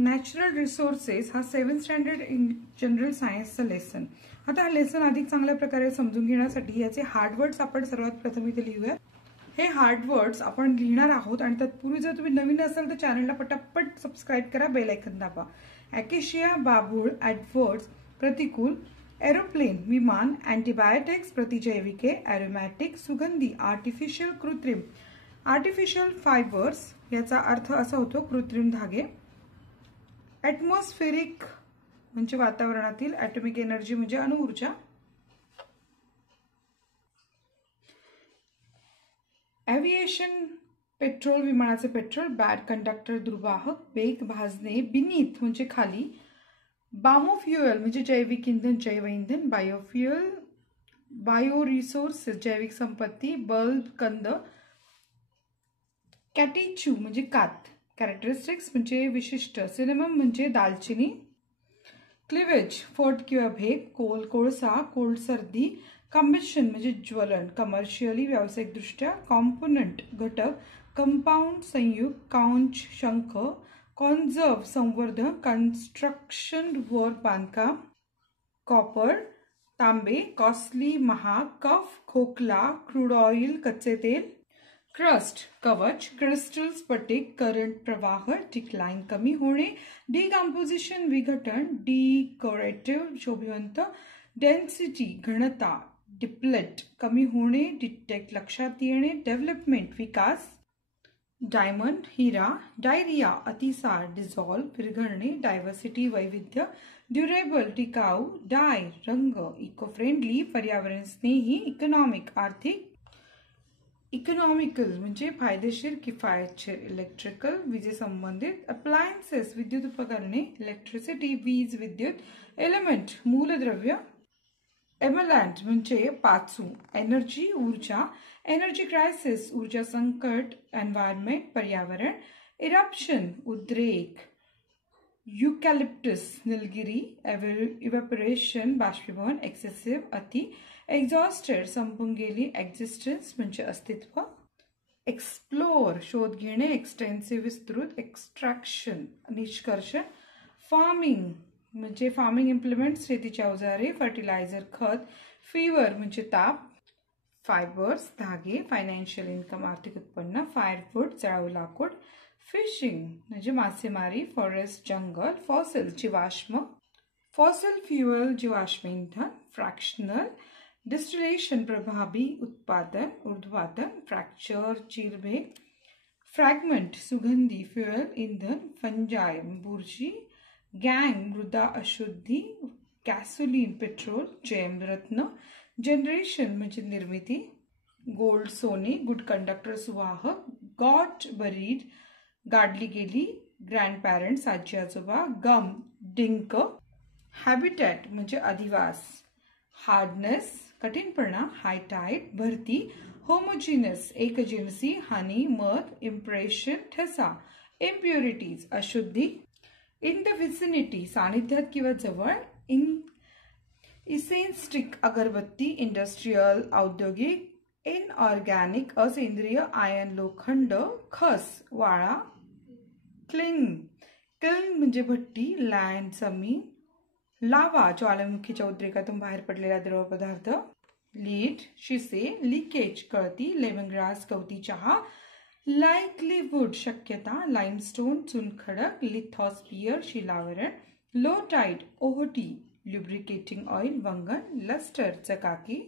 Natural resources हा 7th standard in general सायन्सचा lesson. आता हा लेसन अधिक चांगल्या प्रकारे समजून घेण्यासाठी याचे हार्ड वर्ड्स आपण सर्वात प्रथम इथे लिहूया. हे हार्ड वर्ड्स आपण लिहिणार आहोत आणि तत्पूर्वी जर तुम्ही नवीन असाल तर चॅनलला पटापट सबस्क्राईब करा, बेल आयकॉन दाबा. ॲकेशिया बाभूळ, ॲडवर्ड्स प्रतिकूल, एरोप्लेन विमान, अँटीबायोटिक्स प्रतिजैविके, ॲरोमॅटिक सुगंधी, आर्टिफिशियल कृत्रिम, आर्टिफिशियल फायबर्स याचा अर्थ असा होतो कृत्रिम धागे, ॲटमॉस्फेरिक म्हणजे वातावरणातील, ॲटॉमिक एनर्जी म्हणजे अणुऊर्जा, एव्हिएशन पेट्रोल विमानाचे पेट्रोल, बॅड कंडक्टर दुर्वाहक, वेग भाजणे, बिनीथ म्हणजे खाली, बायोफ्युएल म्हणजे जैविक इंधन, जैव इंधन, बायोफ्युएल, बायो रिसोर्सेस जैविक संपत्ती, बल्ब कंद, कॅटिचू म्हणजे कात, कॅरेक्टरिस्टिक्स म्हणजे विशिष्ट, सिनेमम म्हणजे दालचिनी, क्लिवेज फट किंवा भेग, कोल कोळसा, कोल्ड सर्दी, कंबशन म्हणजे ज्वलन, कमर्शियली व्यावसायिकदृष्ट्या, कॉम्पोनंट घटक, कंपाऊंड संयुक्त, काउंच शंख, कॉन्झर्व संवर्धन, कन्स्ट्रक्शन वर बांधकाम, कॉपर तांबे, कॉस्टली महाग, कफ खोकला, क्रूड ऑइल कच्चे तेल, क्रस्ट कवच, क्रिस्टल स्फटिक, करंट प्रवाह, डिक्लाइन कमी होणे, डिकम्पोजिशन विघटन, डिकोरेटिव्ह शोभिवंत, डेन्सिटी घनता, डिप्लेट कमी होणे, डिटेक्ट लक्षात येणे, डेव्हलपमेंट विकास, डायमंड हिरा, डायरिया अतिसार, डिझॉल्व विरघळणे, डायव्हर्सिटी वैविध्य, ड्युरेबल टिकाऊ, डाय रंग, इको फ्रेंडली पर्यावरण स्नेही, इकॉनॉमिक आर्थिक, इकॉनॉमिकल म्हणजे फायदेशीर किफायतशीर, इलेक्ट्रिकल विजेसंबंधित, अप्लायन्सेस विद्युत उपकरणे, इलेक्ट्रिसिटी वीज विद्युत, एलिमेंट मूलद्रव्य, एमलँड म्हणजे पाचू, एनर्जी ऊर्जा, एनर्जी क्रायसिस ऊर्जा संकट, एन्व्हायरमेंट पर्यावरण, इरप्शन उद्रेक, युकॅलिप्टस निलगिरी, इव्हॅपोरेशन बाष्पीभवन, एक्सेसिव्ह अति, एक्झॉस्टेड संपून गेली, एक्झिस्टन्स म्हणजे अस्तित्व, एक्सप्लोर शोध घेणे, एक्सटेन्सिव्ह विस्तृत, एक्स्ट्रॅक्शन निष्कर्षण, फार्मिंग म्हणजे फार्मिंग इम्प्लिमेंट्स शेतीची अवजारे, फर्टिलायझर खत, फीवर म्हणजे ताप, फायबर्स धागे, फायनान्शियल इन्कम आर्थिक उत्पन्न, फायरवूड जळाऊ लाकूड, फिशिंग म्हणजे मासेमारी, फॉरेस्ट जंगल, फॉसिल जीवाश्म, फॉसिल फ्युएल जीवाश्म इंधन, फ्रॅक्शनल डिस्टिलेशन प्रभावी उत्पादन ऊर्ध्वपातन, फ्रॅक्चर चिरभेग, फ्रॅगमेंट सुगंधी फ्युएल इंधन, फंजाई बुरशी, गँग मृदा अशुद्धी, गॅसोलीन पेट्रोल, जेम रत्न, जनरेशन म्हणजे निर्मिती, गोल्ड सोने, गुड कंडक्टर सुवाहक, गॉट बरीड गाडली गेली, ग्रँड पॅरेंट्स आजी आजोबा, गम डिंक, हॅबिटॅट म्हणजे अधिवास, हार्डनेस कठीणपणा, हाय टाईड भरती, होमोजिनस एकजिनसी, हानी मध, इम्प्रेशन ठसा, इम्प्युरिटीज अशुद्धी, इन द विसिनिटी सानिध्यात किंवा जवळ, इसेन्स्टिक अगरबत्ती, इंडस्ट्रियल औद्योगिक, इनऑर्गॅनिक असेंद्रिय, आयन लोखंड, खस वाळा, क्लिंग किल्न म्हणजे भट्टी, लँड जमीन, लावा ज्वालामुखीच्या उद्रेकातून बाहेर पडलेला द्रव पदार्थ, लीड शिसे, लिकेज कळती, लेमनग्रास गवती चहा, लाईकलीवूड शक्यता, limestone चुनखडक, लिथॉस्फियर शिलावरण, low tied ओहोटी, lubricating oil वंगण, लस्टर चकाकी,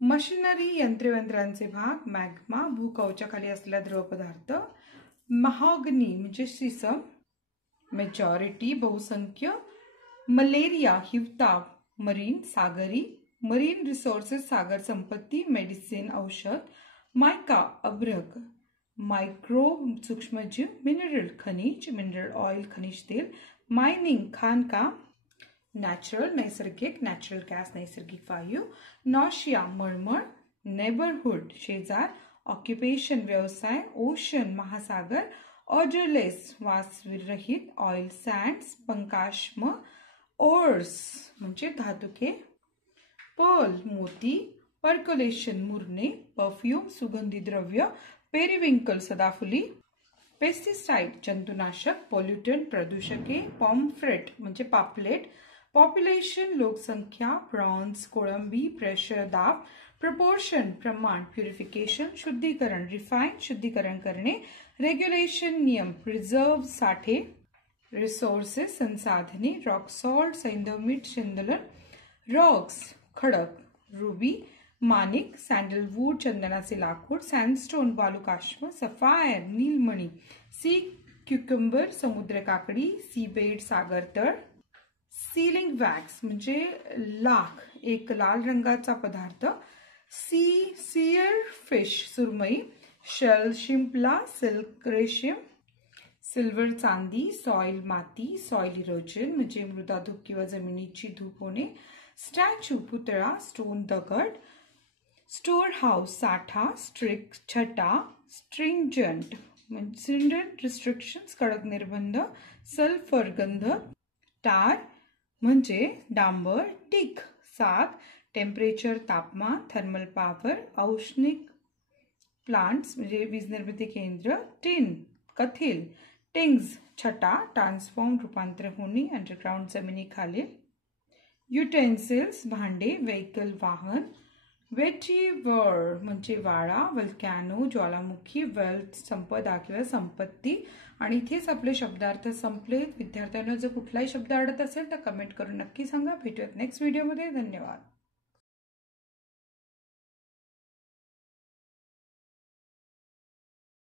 मशिनरी यंत्रयंत्रांचे भाग, मॅग्मा भूकवचाखाली असलेला द्रव पदार्थ, महागनी म्हणजे सीसम, मेजॉरिटी बहुसंख्य, मलेरिया हिवताप, मरीन सागरी, मरीन रिसोर्सेस सागर संपत्ती, मेडिसिन औषध, मायका अभ्रक, मायक्रो सूक्ष्मजीव, मिनरल खनिज, मिनरल ऑइल खनिज तेल, मायनिंग खाणकाम, नॅचरल नैसर्गिक, नॅचरल गॅस नैसर्गिक वायू, नॉशिया मळमळ, नेबरहुड शेजार, ऑक्युपेशन व्यवसाय, ओशन महासागर, ऑर्डरलेस वासविरहित, ऑइल सँड्स पंकाश्म, ओर्स म्हणजे धातुके, पर्ल मोती, पर्कोलेशन मुरणे, परफ्यूम सुगंधी द्रव्य, पेरिविंकल सदाफुली, पेस्टिसाइड जंतुनाशक, पोल्युटंट प्रदूषके, पॉम्फ्रेट म्हणजे पापलेट, पॉप्युलेशन लोकसंख्या, प्रॉन्स कोळंबी, प्रेशर दाब, प्रपोर्शन प्रमाण, प्युरिफिकेशन शुद्धीकरण, रिफाइन शुद्धीकरण करणे, रेग्युलेशन नियम, रिझर्व साठे, रिसोर्सेस संसाधने, रॉक सॉल्ट सैंधवमीठ शिंदलन, रॉक्स खडक, रुबी माणिक, सॅन्डलवूड चंदनाचे लाकूड, sandstone वालुकाश्म, sapphire Neelmani, C cucumber समुद्र काकडी, सीबेड सागर तळ, सीलिंग वॅक्स म्हणजे लाख एक लाल रंगाचा पदार्थ, सियर फिश सुरमई, शेल शिंपला, सिल्क रेशीम, सिल्वर चांदी, सॉइल माती, सॉइल इरोजन म्हणजे मृदा धूप किंवा जमिनीची धूप होणे, स्टॅच्यू पुतळा, स्टोन दगड, स्टोर हाऊस साठा, स्ट्रिक छटा, स्ट्रिंजंट स्ट्रिंजंट रिस्ट्रिक्शन्स कडक निर्बंध, सल्फर गंध, टार म्हणजे डांबर, टिक साग, टेम्परेचर तापमान, थर्मल पॉवर, औष्णिक प्लांट्स म्हणजे वीज निर्मिती केंद्र, टिन कथील, टिंग्स छटा ट्रान्सफॉर्म रूपांतर होणे अंडरग्राउंड जमिनीखालील, युटेन्सिल्स भांडे, व्हेकल वाहन, वेटिवर म्हणजे वाळा, वल्कॅनो ज्वालामुखी, वेल्थ संपदा किंवा संपत्ती. आणि इथेच आपले शब्दार्थ संपलेत. विद्यार्थ्यांना जर कुठलाही शब्द आवडत असेल तर कमेंट करून नक्की सांगा. भेटूयात नेक्स्ट व्हिडिओमध्ये. धन्यवाद.